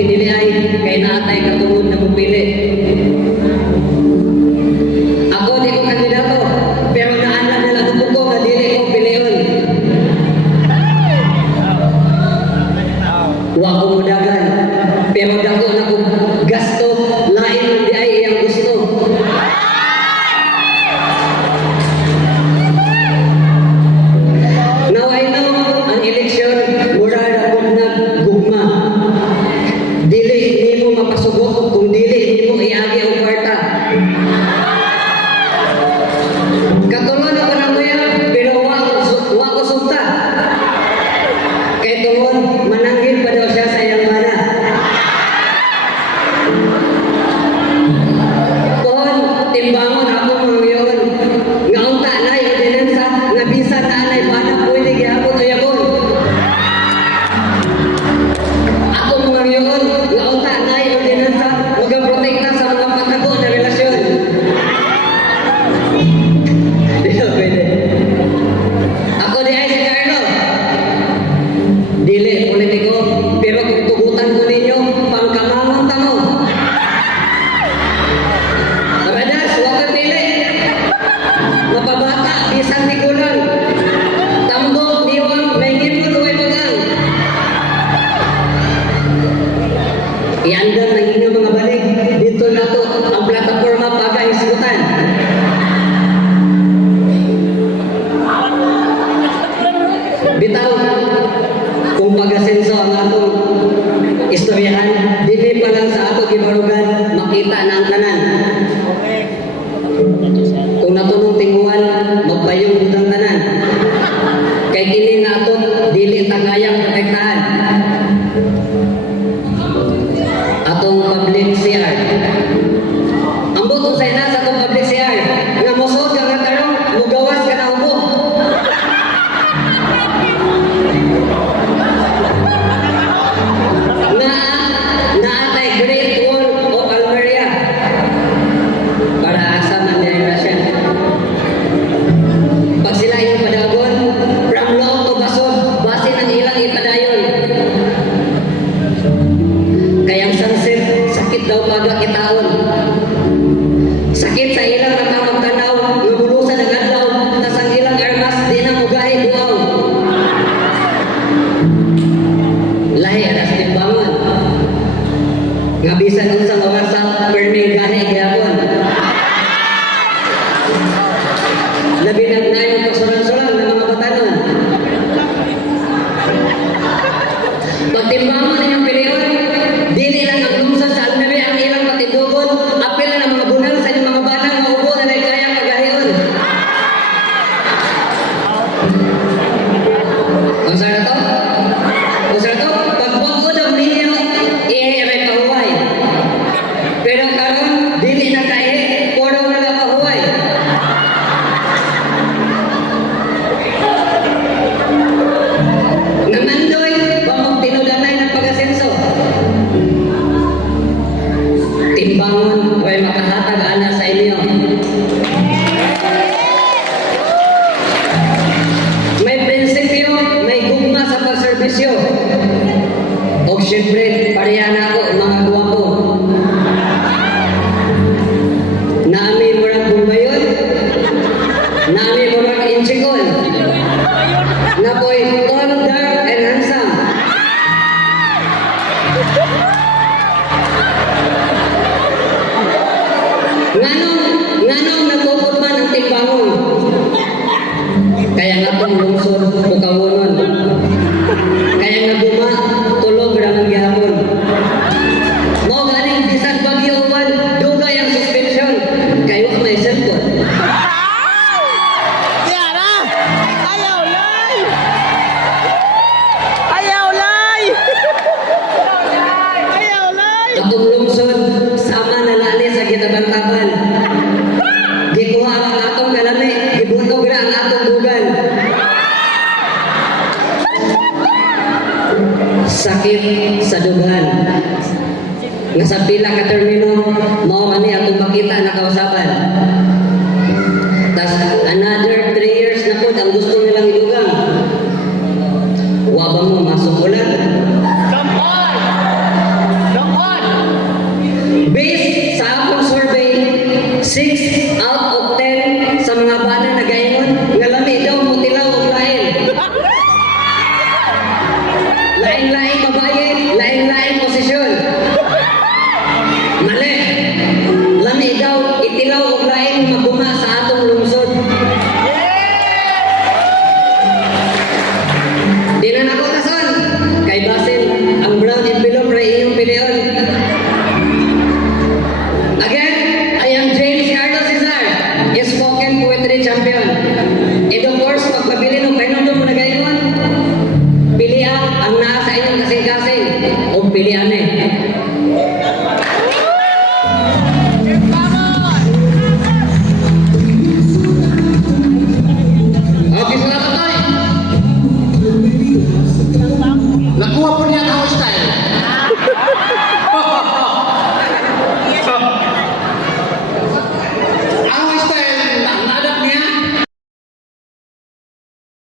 pinili ay kay naatay katulad na pupili. Iandar na inyong mga balik. Dito na to viene negosyo. O siyempre, pareha na ako, mga guwapo. Naami mo lang kung ngayon. Naami mo lang insikon. Na po'y tall, dark, and handsome. Nganong, nganong nagpupot man ang tigbangon. Kaya nga po, sakit sa dugan. Nga sa pila ka termino, mao man ni atong makita na kausapan